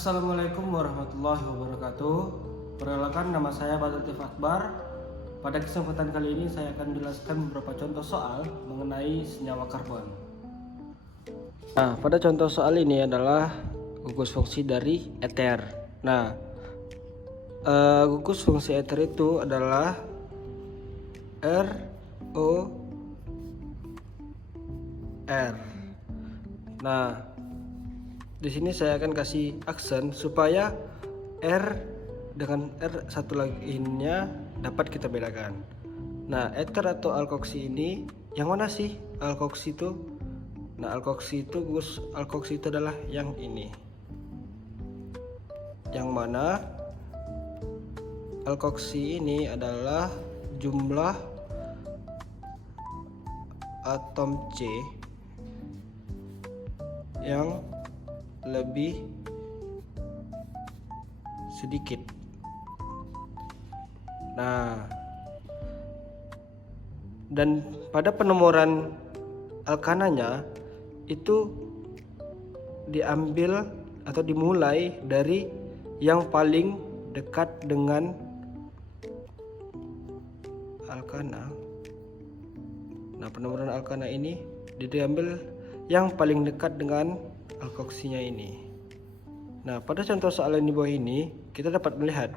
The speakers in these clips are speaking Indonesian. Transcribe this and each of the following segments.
Assalamualaikum warahmatullahi wabarakatuh. Perkenalkan, nama saya Badrul Akbar. Pada kesempatan kali ini saya akan menjelaskan beberapa contoh soal mengenai senyawa karbon. Nah, pada contoh soal ini adalah gugus fungsi dari eter. Nah, gugus fungsi eter itu adalah ROR. Nah, di sini saya akan kasih aksen supaya R dengan R satu lainnya dapat kita bedakan. Nah, eter atau alkoksi ini yang mana sih alkoksi itu? Nah, alkoksi itu adalah yang ini. Yang mana alkoksi ini adalah jumlah atom C yang lebih sedikit. Nah, dan pada penomoran alkananya itu diambil atau dimulai dari yang paling dekat dengan alkana. Nah, penomoran alkana ini diambil yang paling dekat dengan alkoksinya ini. Nah, pada contoh soal yang di bawah ini kita dapat melihat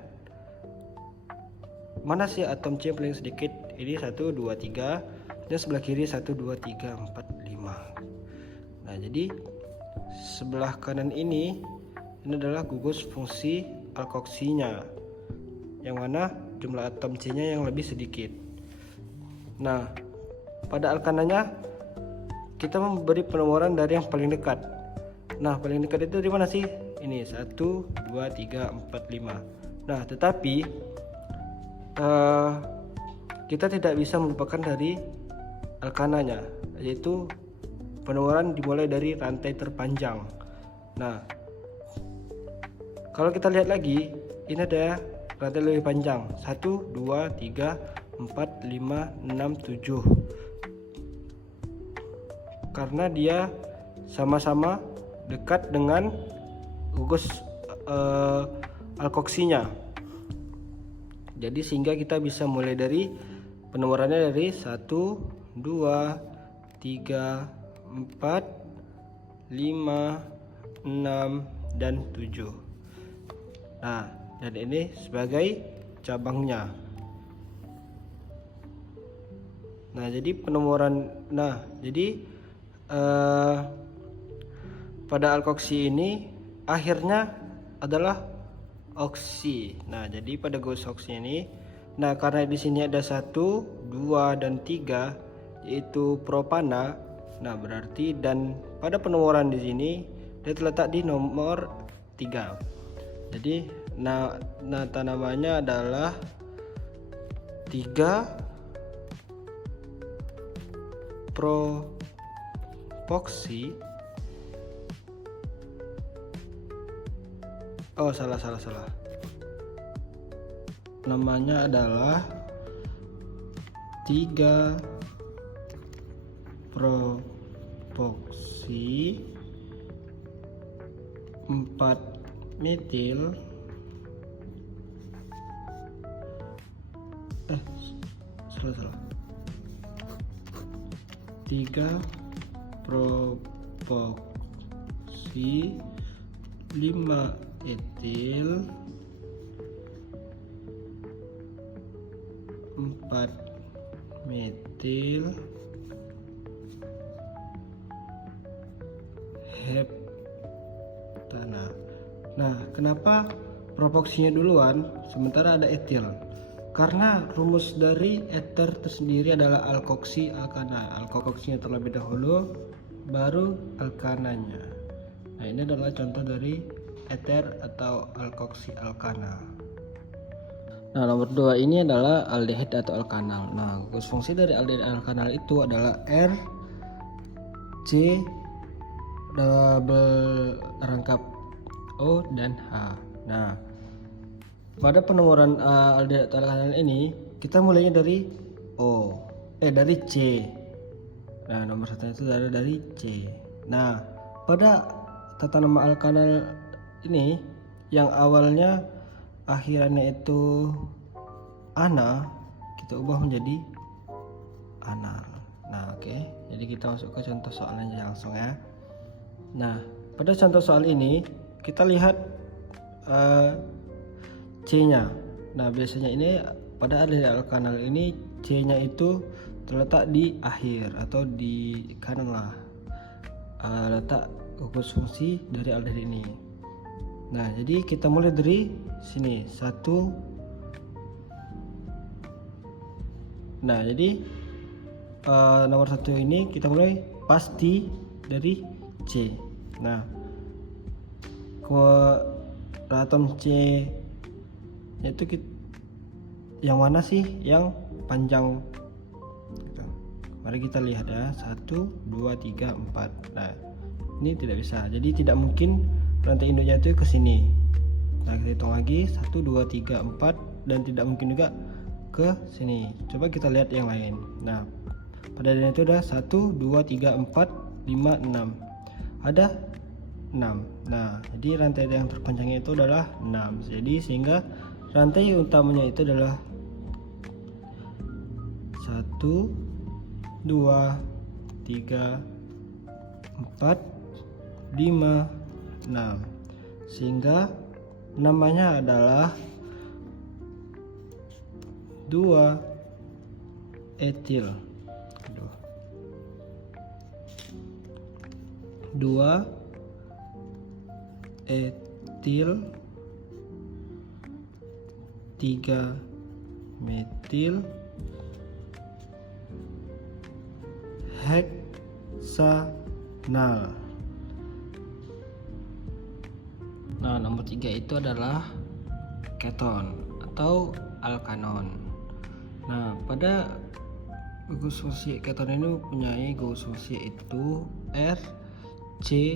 mana sih atom C yang paling sedikit. Ini 1, 2, 3, dan sebelah kiri 1, 2, 3, 4, 5. Nah, jadi sebelah kanan ini adalah gugus fungsi alkoksinya, yang mana jumlah atom C nya yang lebih sedikit. Nah, pada alkananya kita memberi penomoran dari yang paling dekat. Nah, paling dekat itu di mana sih? Ini 1, 2, 3, 4, 5. Nah, tetapi kita tidak bisa melupakan dari alkananya, yaitu penomoran dimulai dari rantai terpanjang. Nah, kalau kita lihat lagi, ini ada rantai lebih panjang. 1, 2, 3, 4, 5, 6, 7. Karena dia sama-sama dekat dengan gugus alkoksinya. Jadi sehingga kita bisa mulai dari penomorannya dari 1, 2, 3, 4, 5, 6, dan 7. Nah, dan ini sebagai cabangnya. Nah, jadi penomoran, pada alkoksi ini akhirnya adalah oksi. Nah, jadi pada gugus oksi ini, nah karena di sini ada 1, 2, dan 3 yaitu propana. Nah, berarti dan pada penomoran di sini dia terletak di nomor 3. Jadi nata namanya adalah 3 propoksi. Oh, salah. Namanya adalah 3 propoksi 4 metil salah 3 propoksi 5 etil 4 metil heptana. Nah, kenapa propoksinya duluan sementara ada etil? Karena rumus dari eter tersendiri adalah alkoksi alkana. Alkoksinya terlebih dahulu, baru alkananya. Nah, ini adalah contoh dari eter atau alkoksi alkana. Nah, nomor 2 ini adalah aldehid atau alkanal. Nah, gugus fungsi dari aldehid alkanal itu adalah R, C, double rangkap O, dan H. Nah, pada penomoran aldehid atau alkanal ini kita mulainya dari dari C. Nah, nomor 1 itu dari C. Nah, pada tata nama alkanal ini yang awalnya akhirannya itu ana, kita ubah menjadi ana. Nah, oke. Jadi kita masuk ke contoh soalnya langsung ya. Nah, pada contoh soal ini kita lihat C-nya. Nah, biasanya ini pada aldehyde alkanal ini C-nya itu terletak di akhir atau di kanan lah. Letak gugus fungsi dari aldehyde ini. Nah, jadi kita mulai dari sini. Nah, jadi nomor 1 ini kita mulai pasti dari C. Nah, atom C itu yang mana sih yang panjang? Mari kita lihat ya, 1, 2, 3, 4. Nah, ini tidak bisa. Jadi tidak mungkin rantai induknya itu ke sini. Nah, kita hitung lagi 1, 2, 3, 4 dan tidak mungkin juga ke sini. Coba kita lihat yang lain. Nah, pada ini itu ada 1, 2, 3, 4, 5, 6. Ada 6. Nah, jadi rantai yang terpanjangnya itu adalah 6. Jadi sehingga rantai utamanya itu adalah 1, 2, 3, 4, 5, 6. Sehingga namanya adalah 2 etil. 2 etil 3 metil heksanal. Nah, nomor 3 itu adalah keton atau alkanon. Nah, pada gugus fungsi keton ini mempunyai gugus fungsi itu R, C,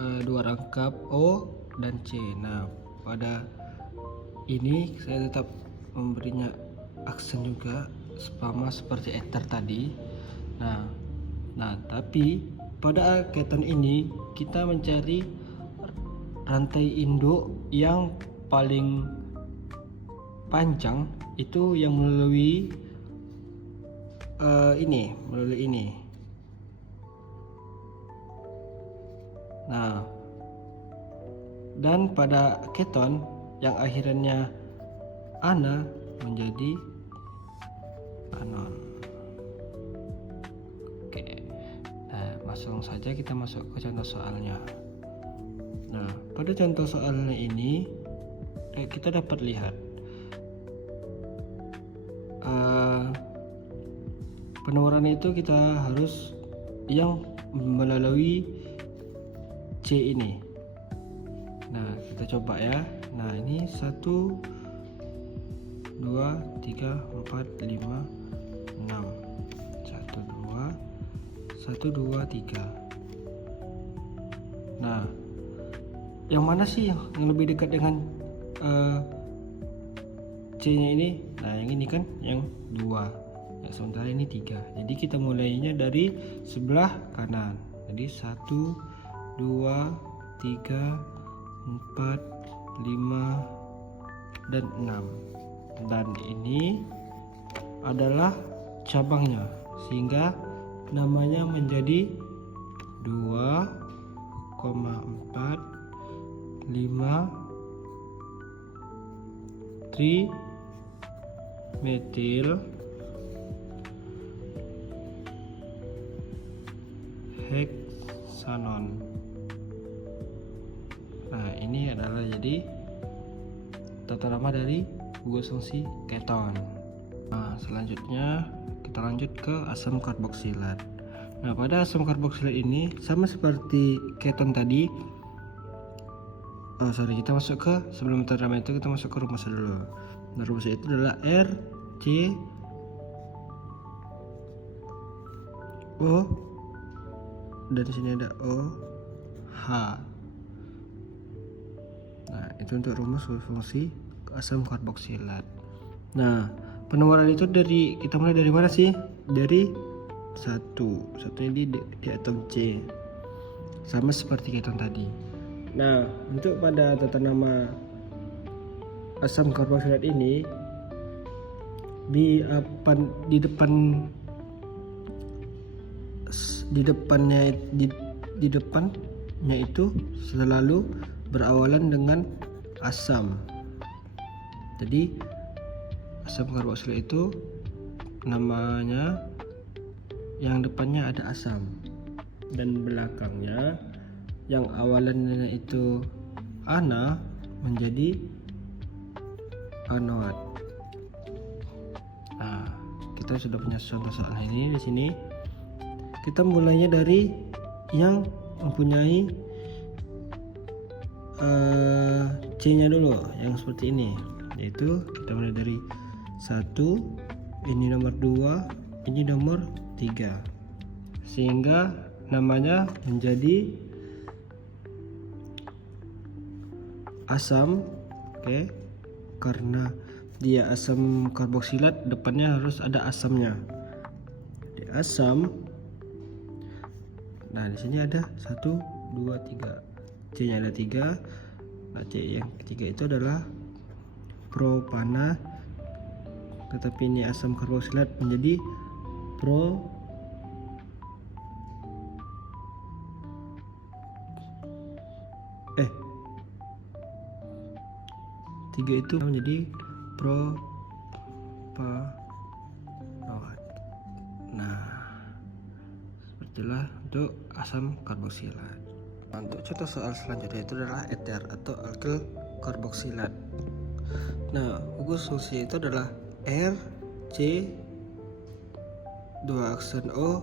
2 rangkap O dan C. Nah, pada ini saya tetap memberinya aksen juga sama seperti ether tadi. Nah, tapi pada keton ini kita mencari rantai induk yang paling panjang itu yang melalui ini. Nah, dan pada keton yang akhirannya ana menjadi anon. Oke. Nah, langsung saja kita masuk ke contoh soalnya. Nah, pada contoh soalnya ini kita dapat lihat penemuan itu kita harus yang melalui C ini. Nah, kita coba ya. Nah, ini 1, 2, 3, 4, 5, 6. 1, 2, 1, 2, 3. Nah, yang mana sih yang lebih dekat dengan C-nya ini? Nah, yang ini kan yang 2. Ya, sementara ini 3. Jadi kita mulainya dari sebelah kanan. Jadi 1, 2, 3, 4, 5 dan 6. Dan ini adalah cabangnya, sehingga namanya menjadi 2,4,5 trimetil heksanon. Nah, ini adalah jadi tata nama dari gugus fungsi keton. Nah, selanjutnya kita lanjut ke asam karboksilat. Nah, pada asam karboksilat ini sama seperti keton tadi. Kita masuk ke sebelum tata nama itu kita masuk ke rumusnya dulu. Nah, rumusnya itu adalah R, C, O, dan di sini ada O, H. Nah, itu untuk rumus fungsi asam karboksilat. Nah, penemuan itu kita mulai dari mana sih? Dari satu ini di atom C, sama seperti keton tadi. Nah, untuk pada tata nama asam karboksilat ini di depannya itu selalu berawalan dengan asam. Jadi asam karboksilat itu namanya yang depannya ada asam dan belakangnya yang awalannya itu ana menjadi anoat. Nah, kita sudah punya contoh soal ini di sini. Kita mulainya dari yang mempunyai C-nya dulu, yang seperti ini, yaitu kita mulai dari 1, ini nomor 2, ini nomor 3, sehingga namanya menjadi asam. Oke, karena dia asam karboksilat, depannya harus ada asamnya. Di asam. Nah, di sini ada 1, 2, 3. C-nya ada 3. Nah, C yang ketiga itu adalah propana. Tetapi ini asam karboksilat menjadi pro 3 itu menjadi propanoat. Nah, sepertilah untuk asam karboksilat. Untuk contoh soal selanjutnya itu adalah eter atau alkil karboksilat. Nah, gugus fungsi itu adalah R, C, 2 aksen O,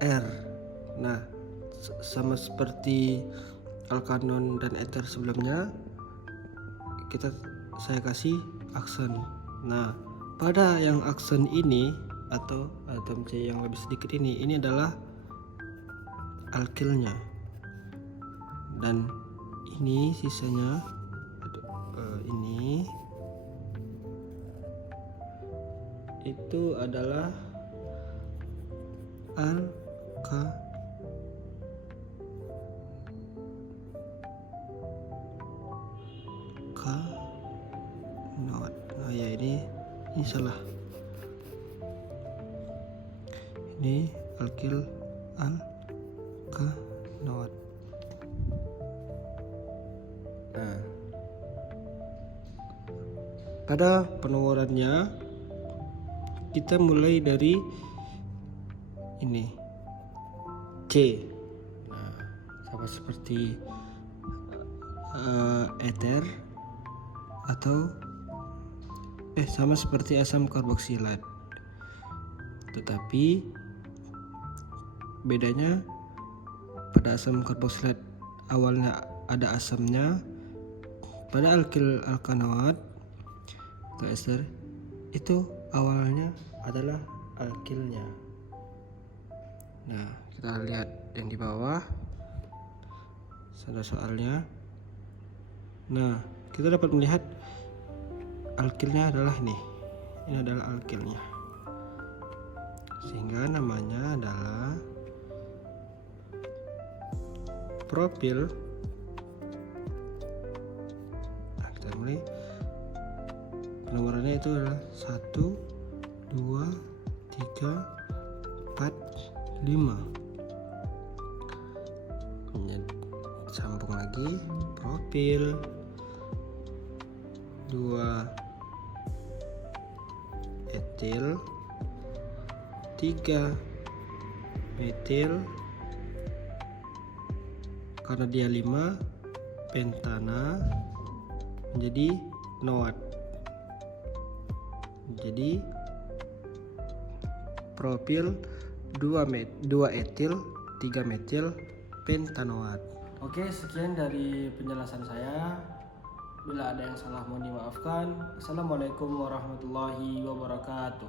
R. Nah, sama seperti alkanon dan eter sebelumnya, saya kasih aksen. Nah, pada yang aksen ini atau atom C yang lebih sedikit ini adalah alkilnya, dan ini sisanya ini itu adalah alkanoat. Oh ya, ini salah. Ini alkil alkanoat. Nah, pada penururannya kita mulai dari ini C. Nah, sama seperti eter atau sama seperti asam karboksilat, tetapi bedanya pada asam karboksilat awalnya ada asamnya, pada alkil alkanoat atau ester itu awalnya adalah alkilnya. Nah, kita lihat yang di bawah soalnya. Nah, kita dapat melihat alkilnya adalah ini adalah alkilnya, sehingga namanya adalah propil. Nah, kita mulai penomornya itu adalah 1, 2, 3, 4, 5. Sambung lagi, propil 2 etil 3 metil, karena dia 5 pentana menjadi noat. Jadi propil 2 etil 3 metil pentanoat. Oke, sekian dari penjelasan saya. Bila ada yang salah mohon dimaafkan. Assalamualaikum warahmatullahi wabarakatuh.